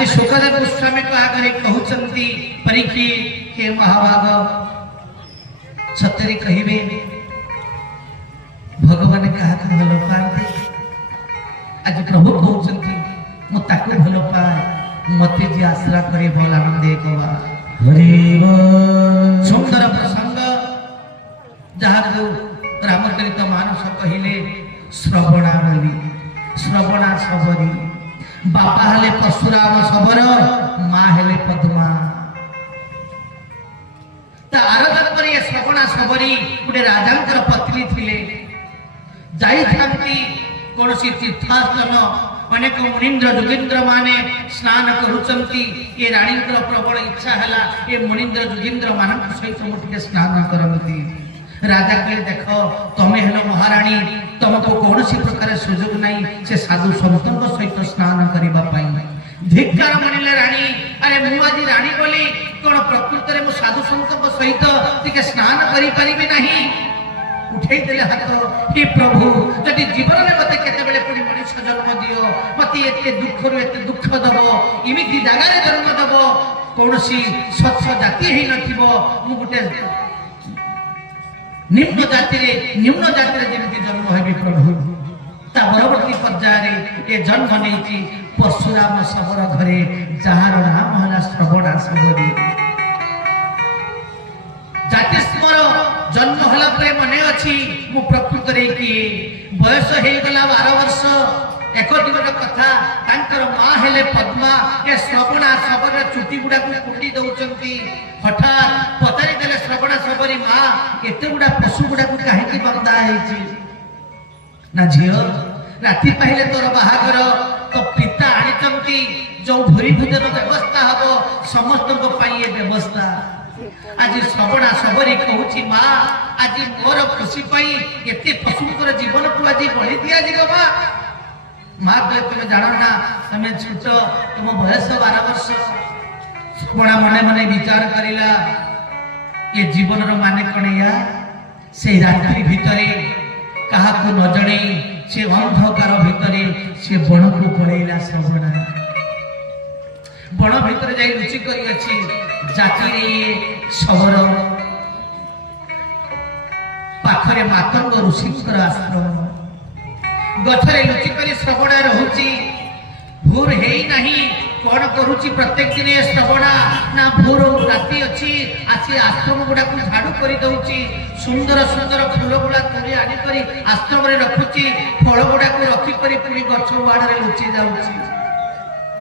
आज शुकदेव गोस्वामी को आगे कहते परीक्षित हे महाभाग सत्य कहे भगवान क्या भल पाते आज प्रभु कहते मुझे भल पाए मत जी आश्रा करे भल आनंद सुंदर प्रसंग जहाँ रामचरित मानस कहले श्रवणा बोली श्रवणा सबरी बापा हेले परशुराम शबर माँ हेले पद्मा आराधन पर ये श्रवणा सबरी गोटे राजा पत्नी थिले कौन तीर्थास्थन अनेक मुनीन्द्र जोगीन्द्र माने स्नान करुचंती ये रानी प्रबल इच्छा है ये मुनीन्द्र जोगीन्द्र मान सहित मुझे स्नान करती राजा कहे देख तमें हेलो महाराणी तुमको कौन प्रकार सुजोग नहीं से साधु सतों सहित स्नान करने धिक्कार मानिले रानी अरे मु आज रानी बोली कौन प्रकृत में साधु सतों सहित टिके स्नान करि नहीं उठे देले हाथ हे प्रभु जदि जीवन में मते केते बेले पुनी मनुष्य जन्म दियो मते एते दुख रु एते दुख दबो इमिति जगह रे जन्म दबो कोनसी स्वच्छ जाति हे नथिबो मु गुटे निम्न जाति रे जेमिति जन्म हेबी प्रभु ता परवर्ती पर्याय रे ए जन्म नेची परशुराम शबर घरे जहार नाम हला श्रवणा सबरी जाति स्मर जन्म हला परे मने अछि मु प्रकृत रे कि बयस हे गला 12 वर्ष एक दिन कथा तांकर मां हेले पद्मा ए श्रवणा सबर चुटी गुडा को कुंडी दउचंती हठात पतारी देले श्रवणा सबरी मां एते गुडा पशु गुडा को काहे कि बंदा हेची ना झियो राती पहिले तोर बाहागर तो पिता आनिचंती जो भूरी भोजन व्यवस्था हबो समस्त को पाइए व्यवस्था आज श्रवणा सबरी कहूची माँ आज मोर खुशी पाई एते पशुकर जीवन को आज बलि दिया जीवा माँ बोले तुम जान ना तुम छोट तुम बयस 12 वर्ष श्रवणा मने मने विचार करिला ये जीवन रो माने कणिया से रात्रि भितरे कहा को न जणे से अंधकार भितरे से बण को पळैला श्रवणा बण भितरे जाई रुचि करी अछि जाति रे शबर पाखरे मातंग ऋषिंकर आश्रम गछरे लुचि करी श्रवणा रहुची भोर हेई नहीं कौन करुची प्रत्येक दिन श्रवणा ना भोर राति अच्छी आसी आश्रम गुड़ा को झाड़ू कर दउची सुंदर सुंदर फूल गुड़ा तोरी आनी करी आश्रम रे रखुची फल गुड़ा को रखी करी पूरी गछ बाड़ रे लुचि जाउची